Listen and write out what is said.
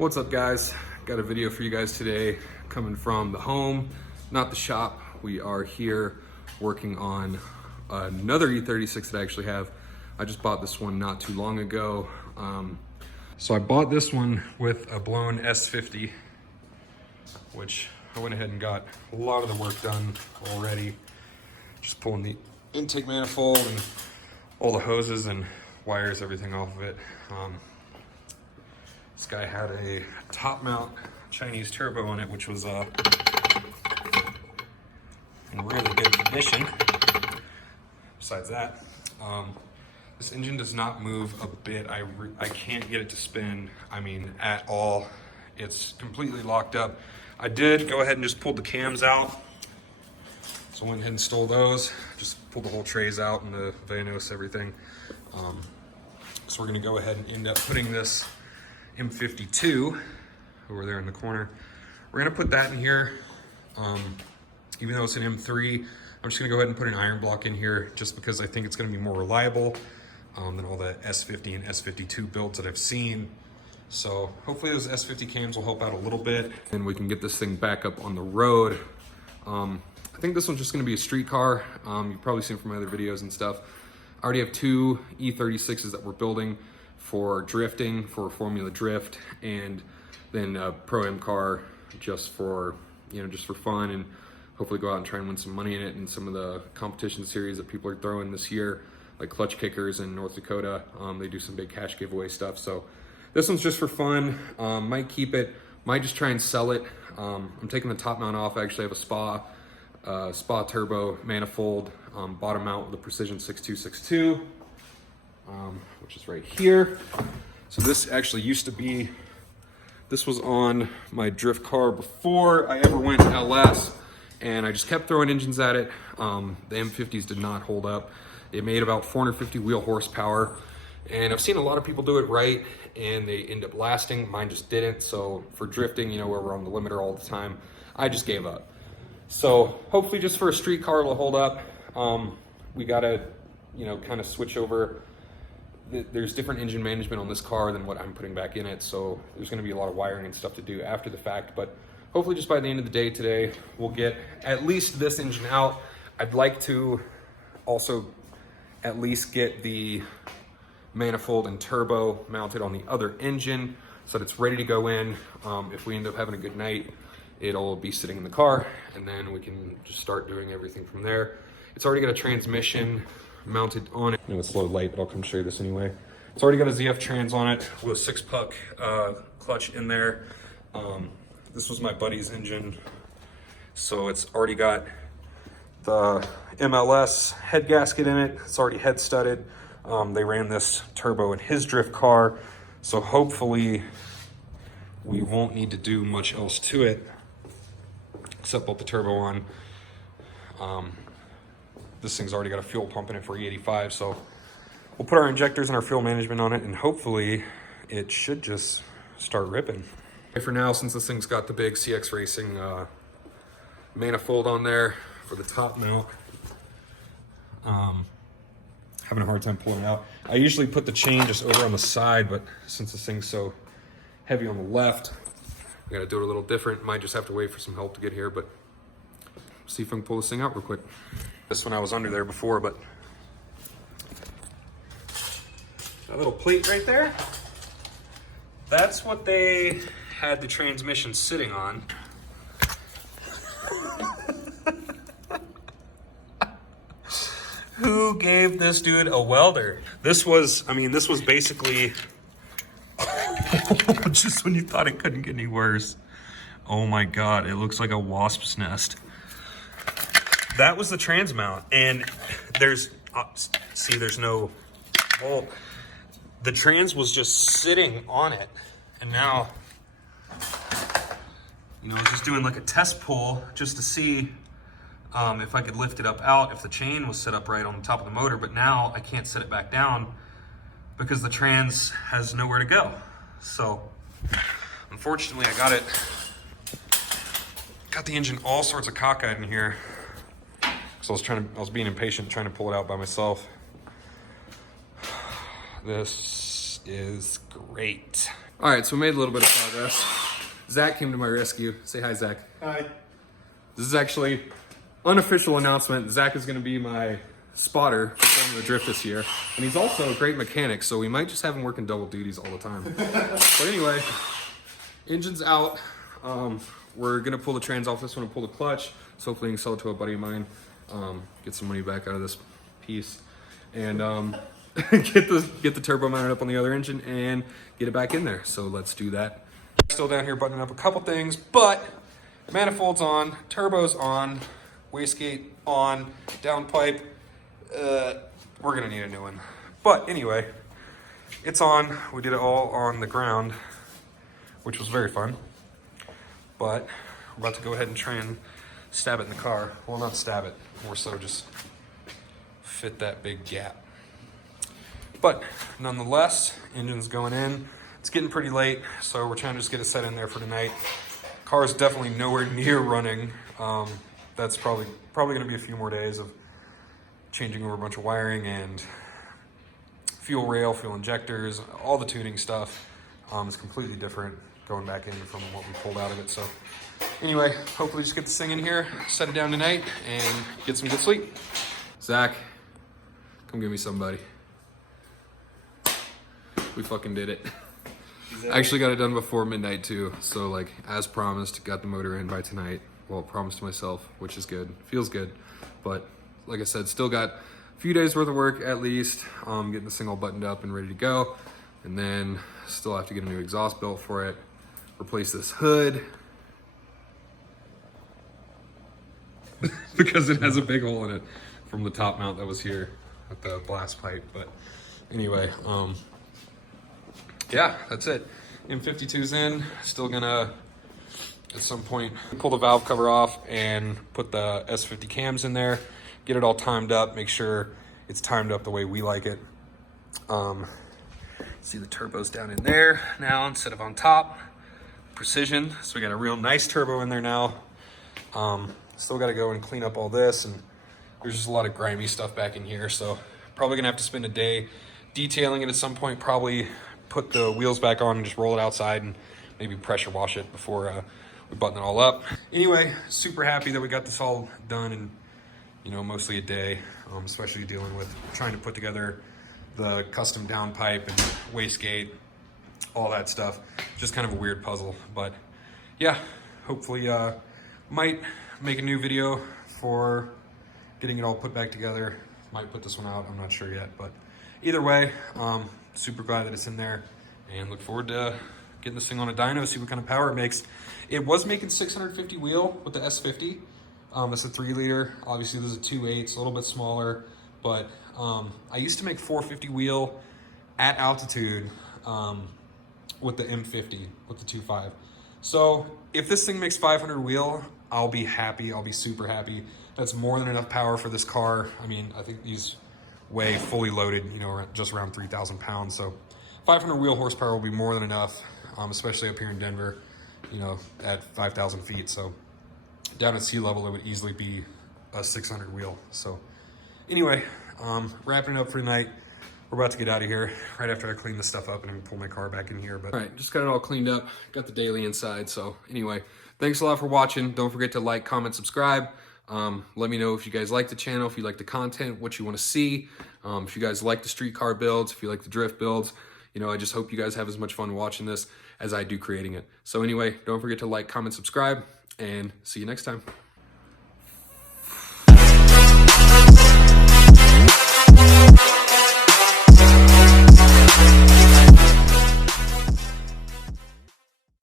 What's up, guys? Got a video for you guys today coming from the home, not the shop. We are here working on another E36 that I actually have. I just bought this one not too long ago. So I bought this one with a blown S50, which I went ahead and got a lot of the work done already. Just pulling the intake manifold and all the hoses and wires, everything off of it. This guy had a top mount Chinese turbo on it, which was in really good condition. Besides that, this engine does not move a bit. I can't get it to spin, at all. It's completely locked up. I did go ahead and just pull the cams out. So I went ahead and stole those, just pulled the whole trays out and the Vanos, everything. So we're gonna go ahead and end up putting this M52 over there in the corner. We're gonna put that in here. Even though it's an M3, I'm just gonna go ahead and put an iron block in here just because I think it's gonna be more reliable than all the S50 and S52 builds that I've seen. So hopefully those S50 cams will help out a little bit and we can get this thing back up on the road. I think this one's just gonna be a street car. You've probably seen from my other videos and stuff. I already have two E36s that we're building for drifting, for Formula Drift, and then a Pro-Am car just for, just for fun, and hopefully go out and try and win some money in it in some of the competition series that people are throwing this year, like Clutch Kickers in North Dakota. They do some big cash giveaway stuff. So this one's just for fun. Might keep it, might just try and sell it. I'm taking the top mount off. I actually have a Spa turbo manifold, bottom mount with a Precision 6262. Which is right here. So this actually used to be, this was on my drift car before I ever went LS, and I just kept throwing engines at it. The M50s did not hold up. It made about 450 wheel horsepower, and I've seen a lot of people do it right, and they end up lasting. Mine just didn't. So for drifting, where we're on the limiter all the time, I just gave up. So hopefully just for a street car, it'll hold up. We gotta, kind of switch over. There's different engine management on this car than what I'm putting back in it, so there's gonna be a lot of wiring and stuff to do after the fact, but hopefully just by the end of the day today, we'll get at least this engine out. I'd like to also at least get the manifold and turbo mounted on the other engine so that it's ready to go in. If we end up having a good night, it'll be sitting in the car, and then we can just start doing everything from there. It's already got a transmission mounted on it. It's a little light, but I'll come show you this anyway. It's already got a ZF trans on it with a 6-puck clutch in there. This was my buddy's engine, so it's already got the MLS head gasket in it. It's already head studded. They ran this turbo in his drift car, so hopefully we won't need to do much else to it except put the turbo on. This thing's already got a fuel pump in it for E85, so we'll put our injectors and our fuel management on it, and hopefully it should just start ripping. For now, since this thing's got the big CX Racing manifold on there for the top mount, having a hard time pulling it out. I usually put the chain just over on the side, but since this thing's so heavy on the left, I gotta do it a little different. Might just have to wait for some help to get here, but see if I can pull this thing out real quick. This one I was under there before, but that little plate right there, that's what they had the transmission sitting on. Who gave this dude a welder? This was basically just when you thought it couldn't get any worse. Oh my God, it looks like a wasp's nest. That was the trans mount, and there's no hole. The trans was just sitting on it, and now, I was just doing like a test pull just to see if I could lift it up out, if the chain was set up right on the top of the motor, but now I can't set it back down because the trans has nowhere to go. So, unfortunately, I got the engine all sorts of cockeyed in here. So I was being impatient trying to pull it out by myself. This is great. All right, so we made a little bit of progress. Zach came to my rescue. Say hi, Zach. Hi. This is actually unofficial announcement. Zach is gonna be my spotter for filming the drift this year. And he's also a great mechanic, so we might just have him working double duties all the time. But anyway, engine's out. We're gonna pull the trans off this one and pull the clutch. So hopefully I can sell it to a buddy of mine. Get some money back out of this piece. And get the turbo mounted up on the other engine and get it back in there. So let's do that. Still down here buttoning up a couple things, but manifold's on, turbo's on, wastegate on, downpipe. We're gonna need a new one. But anyway, it's on. We did it all on the ground, which was very fun. But we're about to go ahead and try and stab it in the car. Well, not stab it, more so just fit that big gap. But nonetheless, engine's going in. It's getting pretty late, so we're trying to just get it set in there for tonight. Car's definitely nowhere near running. That's probably gonna be a few more days of changing over a bunch of wiring and fuel rail, fuel injectors, all the tuning stuff. Is completely different going back in from what we pulled out of it. So anyway, hopefully just get this thing in here, set it down tonight, and get some good sleep. Zach, come give me somebody. We fucking did it. I actually got it done before midnight too. So like, as promised, got the motor in by tonight. Well, promised myself, which is good. Feels good. But like I said, still got a few days worth of work at least. Getting this thing all buttoned up and ready to go. And then still have to get a new exhaust built for it. Replace this hood. Because it has a big hole in it from the top mount that was here with the blast pipe. But anyway, yeah, that's it. M52's in. Still gonna, at some point, pull the valve cover off and put the S50 cams in there. Get it all timed up. Make sure it's timed up the way we like it. See the turbo's down in there now instead of on top. Precision. So we got a real nice turbo in there now. Still got to go and clean up all this, and there's just a lot of grimy stuff back in here. So probably gonna have to spend a day detailing it at some point. Probably put the wheels back on and just roll it outside and maybe pressure wash it before we button it all up. Anyway, super happy that we got this all done in, you know, mostly a day, especially dealing with trying to put together the custom downpipe and wastegate, all that stuff. Just kind of a weird puzzle, but yeah, hopefully might make a new video for getting it all put back together. Might put this one out, I'm not sure yet, but either way, super glad that it's in there and look forward to getting this thing on a dyno, see what kind of power it makes. It was making 650 wheel with the S50. That's a 3-liter. Obviously there's a 2.8, it's a little bit smaller, but I used to make 450 wheel at altitude with the M50, with the 2.5. So if this thing makes 500 wheel, I'll be happy. I'll be super happy. That's more than enough power for this car. I mean, I think these weigh fully loaded, you know, just around 3,000 pounds. So 500 wheel horsepower will be more than enough, especially up here in Denver, you know, at 5,000 feet. So down at sea level, it would easily be a 600 wheel. So anyway, wrapping it up for tonight. We're about to get out of here right after I clean this stuff up and then pull my car back in here. But all right, just got it all cleaned up. Got the daily inside. So anyway, thanks a lot for watching. Don't forget to like, comment, subscribe. Let me know if you guys like the channel, if you like the content, what you want to see. If you guys like the street car builds, if you like the drift builds, you know, I just hope you guys have as much fun watching this as I do creating it. So anyway, don't forget to like, comment, subscribe, and see you next time.